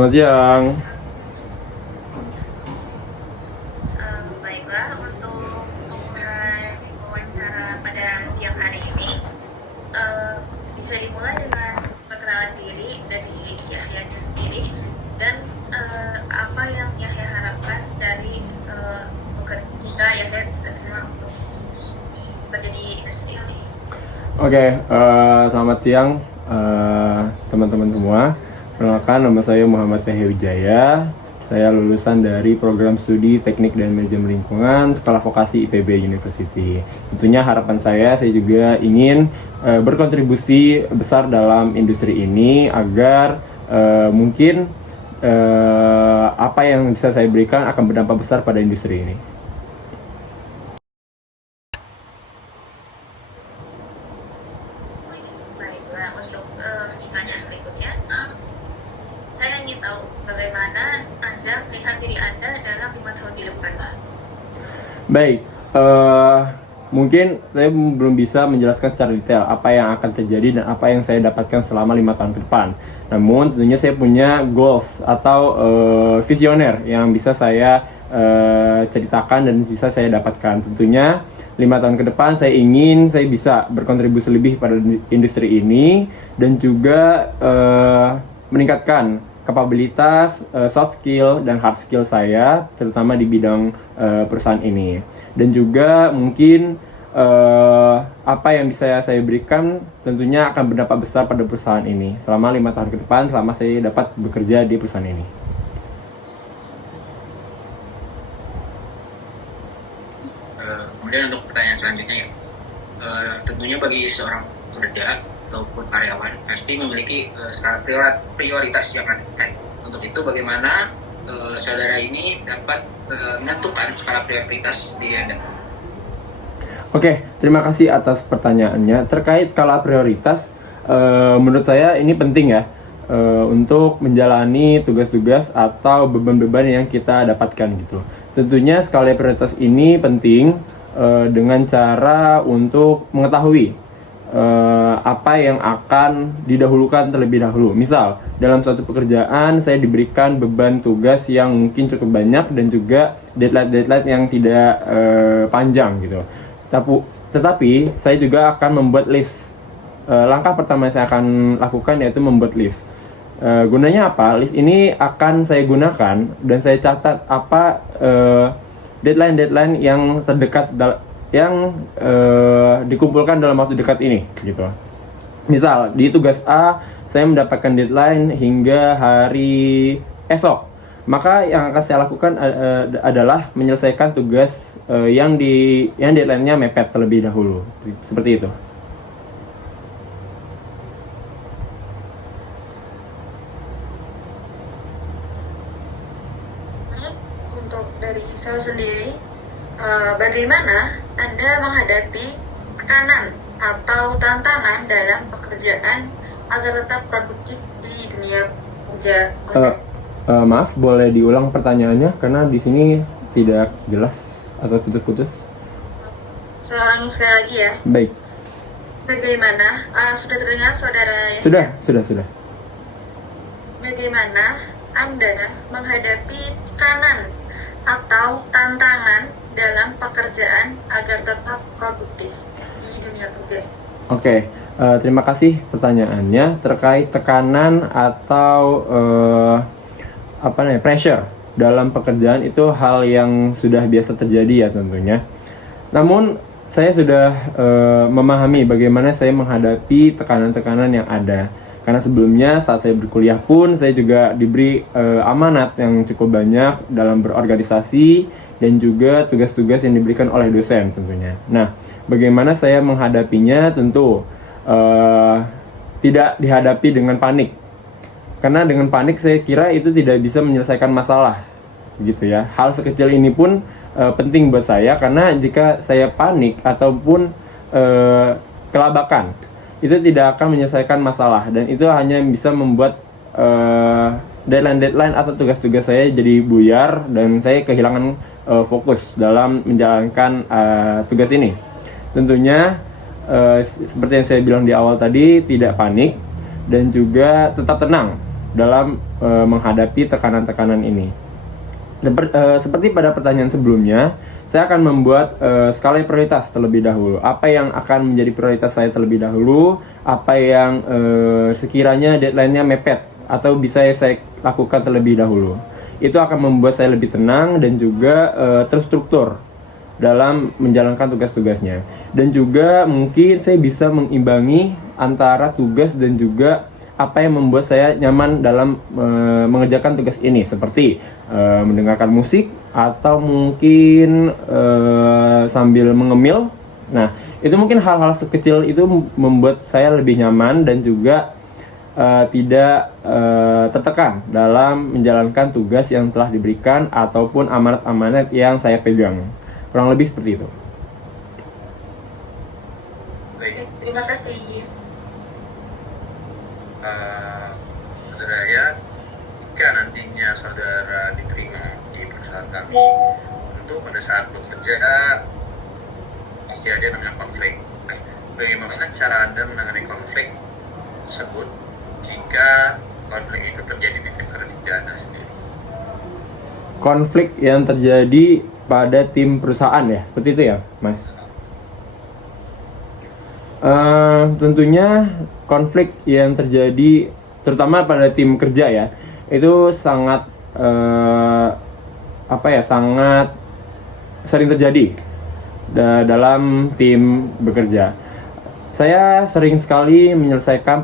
Selamat siang. Baiklah, untuk memulai wawancara pada siang hari ini, eh, bisa dimulai dengan perkenalan diri dari Yahya sendiri dan apa yang Yahya harapkan dari jika Yahya diterima untuk bekerja di industri ini. Oke, selamat siang teman-teman semua. Perkenalkan, nama saya Muhammad Yahya Wijaya. Saya lulusan dari program studi Teknik dan Manajemen Lingkungan Sekolah Vokasi IPB University. Tentunya harapan saya juga ingin berkontribusi besar dalam industri ini agar mungkin apa yang bisa saya berikan akan berdampak besar pada industri ini. Baiklah, untuk pertanyaan berikutnya, saya ingin tahu bagaimana Anda melihat diri Anda dalam 5 tahun ke depan. Baik, mungkin saya belum bisa menjelaskan secara detail apa yang akan terjadi dan apa yang saya dapatkan selama 5 tahun ke depan. Namun tentunya saya punya goals atau visioner yang bisa saya ceritakan dan bisa saya dapatkan. Tentunya 5 tahun ke depan saya ingin saya bisa berkontribusi lebih pada industri ini dan juga meningkatkan kapabilitas, soft skill dan hard skill saya terutama di bidang perusahaan ini. Dan juga mungkin apa yang bisa saya berikan tentunya akan berdampak besar pada perusahaan ini selama 5 tahun ke depan selama saya dapat bekerja di perusahaan ini. Kemudian untuk pertanyaan selanjutnya ya, tentunya bagi seorang pekerja ataupun karyawan pasti memiliki skala prioritas yang ada. Untuk itu bagaimana saudara ini dapat menentukan skala prioritas diri Anda? Oke, terima kasih atas pertanyaannya. Terkait skala prioritas, menurut saya ini penting ya untuk menjalani tugas-tugas atau beban-beban yang kita dapatkan gitu. Tentunya skala prioritas ini penting dengan cara untuk mengetahui apa yang akan didahulukan terlebih dahulu. Misal, dalam suatu pekerjaan saya diberikan beban tugas yang mungkin cukup banyak dan juga deadline yang tidak panjang gitu. Tetapi saya juga akan membuat list. Langkah pertama yang saya akan lakukan yaitu membuat list. Gunanya apa? List ini akan saya gunakan dan saya catat apa deadline yang terdekat yang dikumpulkan dalam waktu dekat ini gitu. Misal di tugas A saya mendapatkan deadline hingga hari esok, maka yang akan saya lakukan adalah menyelesaikan tugas yang deadline-nya mepet terlebih dahulu, seperti itu. Untuk dari saya sendiri, bagaimana Anda menghadapi tekanan atau tantangan dalam pekerjaan agar tetap produktif di dunia kerja? Maaf, boleh diulang pertanyaannya karena di sini tidak jelas atau putus-putus. Saya ulangi sekali lagi ya. Baik. Bagaimana, sudah terdengar saudara ya? Sudah. Bagaimana Anda menghadapi tekanan atau tantangan dalam pekerjaan agar tetap produktif di dunia kerja? Oke, terima kasih pertanyaannya terkait tekanan atau pressure dalam pekerjaan. Itu hal yang sudah biasa terjadi ya tentunya. Namun saya sudah memahami bagaimana saya menghadapi tekanan-tekanan yang ada. Karena sebelumnya saat saya berkuliah pun saya juga diberi amanat yang cukup banyak dalam berorganisasi dan juga tugas-tugas yang diberikan oleh dosen tentunya. Nah, bagaimana saya menghadapinya? Tentu tidak dihadapi dengan panik. Karena dengan panik saya kira itu tidak bisa menyelesaikan masalah gitu ya. Hal sekecil ini pun penting buat saya karena jika saya panik ataupun kelabakan itu tidak akan menyelesaikan masalah dan itu hanya bisa membuat deadline atau tugas-tugas saya jadi buyar dan saya kehilangan fokus dalam menjalankan tugas ini. Tentunya seperti yang saya bilang di awal tadi, tidak panik dan juga tetap tenang. dalam menghadapi tekanan-tekanan ini. Seperti pada pertanyaan sebelumnya, saya akan membuat skala prioritas terlebih dahulu. Apa yang akan menjadi prioritas saya terlebih dahulu, apa yang sekiranya deadline-nya mepet atau bisa saya lakukan terlebih dahulu. Itu akan membuat saya lebih tenang dan juga terstruktur dalam menjalankan tugas-tugasnya. Dan juga mungkin saya bisa mengimbangi antara tugas dan juga apa yang membuat saya nyaman dalam mengerjakan tugas ini, seperti mendengarkan musik atau mungkin sambil mengemil. Nah, itu mungkin hal-hal sekecil itu membuat saya lebih nyaman dan juga tidak tertekan dalam menjalankan tugas yang telah diberikan ataupun amanat-amanat yang saya pegang. Kurang lebih seperti itu. Terima kasih. Saudara ya, jika nantinya saudara diterima di perusahaan kami, tentu pada saat bekerja pasti ada yang namanya konflik. Bagaimana cara Anda menangani konflik tersebut jika konflik itu terjadi di tim kerja Anda sendiri? Konflik yang terjadi pada tim perusahaan ya, seperti itu ya, Mas? Tentunya konflik yang terjadi terutama pada tim kerja ya, itu sangat sangat sering terjadi dalam tim bekerja. Saya sering sekali menyelesaikan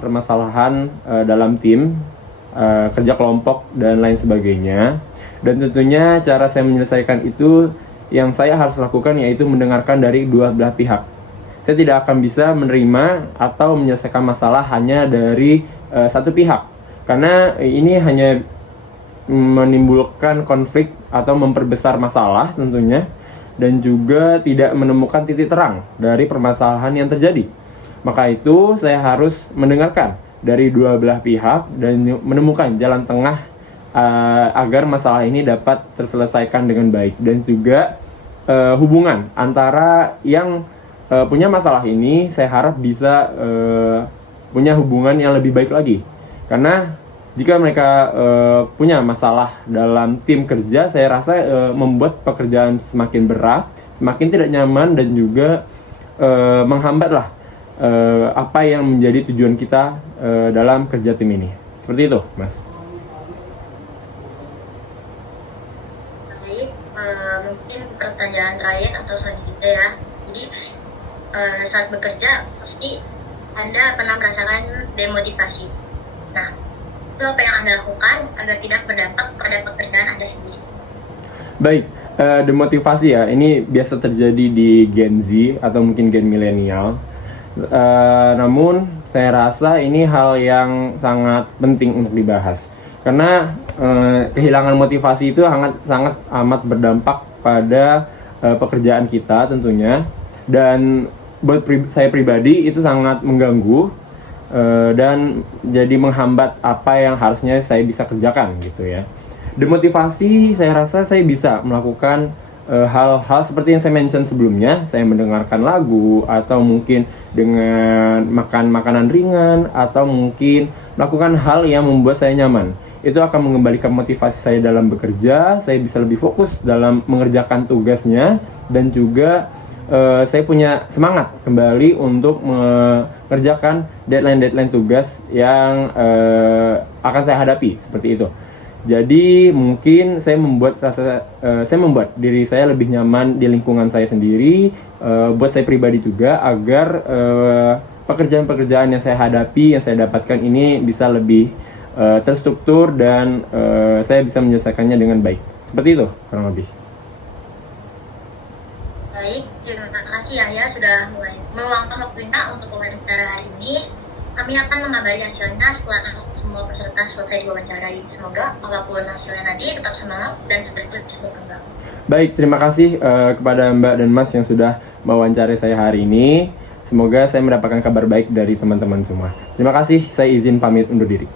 permasalahan dalam tim kerja kelompok dan lain sebagainya. Dan tentunya cara saya menyelesaikan itu yang saya harus lakukan yaitu mendengarkan dari dua belah pihak. Saya tidak akan bisa menerima atau menyelesaikan masalah hanya dari satu pihak, karena ini hanya menimbulkan konflik atau memperbesar masalah tentunya, dan juga tidak menemukan titik terang dari permasalahan yang terjadi. Maka itu saya harus mendengarkan dari dua belah pihak dan menemukan jalan tengah agar masalah ini dapat terselesaikan dengan baik, dan juga hubungan antara yang punya masalah ini saya harap bisa punya hubungan yang lebih baik lagi. Karena jika mereka punya masalah dalam tim kerja, saya rasa membuat pekerjaan semakin berat, semakin tidak nyaman, dan juga menghambatlah apa yang menjadi tujuan kita dalam kerja tim ini. Seperti itu, Mas. Baik, mungkin pertanyaan terakhir atau selanjutnya ya. Jadi saat bekerja pasti Anda pernah merasakan demotivasi. Nah, itu apa yang Anda lakukan agar tidak berdampak pada pekerjaan Anda sendiri? Baik, demotivasi ya, ini biasa terjadi di Gen Z atau mungkin Gen milenial. Namun saya rasa ini hal yang sangat penting untuk dibahas, karena kehilangan motivasi itu sangat amat berdampak pada pekerjaan kita tentunya, dan buat saya pribadi itu sangat mengganggu dan jadi menghambat apa yang harusnya saya bisa kerjakan gitu ya. Demotivasi, saya rasa saya bisa melakukan hal-hal seperti yang saya mention sebelumnya. Saya mendengarkan lagu, atau mungkin dengan makan makanan ringan, atau mungkin melakukan hal yang membuat saya nyaman. Itu akan mengembalikan motivasi saya dalam bekerja. Saya bisa lebih fokus dalam mengerjakan tugasnya, dan juga saya punya semangat kembali untuk mengerjakan deadline tugas yang akan saya hadapi, seperti itu. Jadi mungkin saya membuat diri saya lebih nyaman di lingkungan saya sendiri, buat saya pribadi juga, agar pekerjaan-pekerjaan yang saya hadapi, yang saya dapatkan ini bisa lebih terstruktur, dan saya bisa menyelesaikannya dengan baik. Seperti itu kurang lebih. Baik, terima kasih Yahya sudah meluangkan waktunya untuk wawancara hari ini. Kami akan mengabari hasilnya setelah semua peserta selesai diwawancarai. Semoga apapun hasilnya nanti tetap semangat dan terus berkembang. Baik, terima kasih kepada Mbak dan Mas yang sudah mewawancarai saya hari ini. Semoga saya mendapatkan kabar baik dari teman-teman semua. Terima kasih, saya izin pamit undur diri.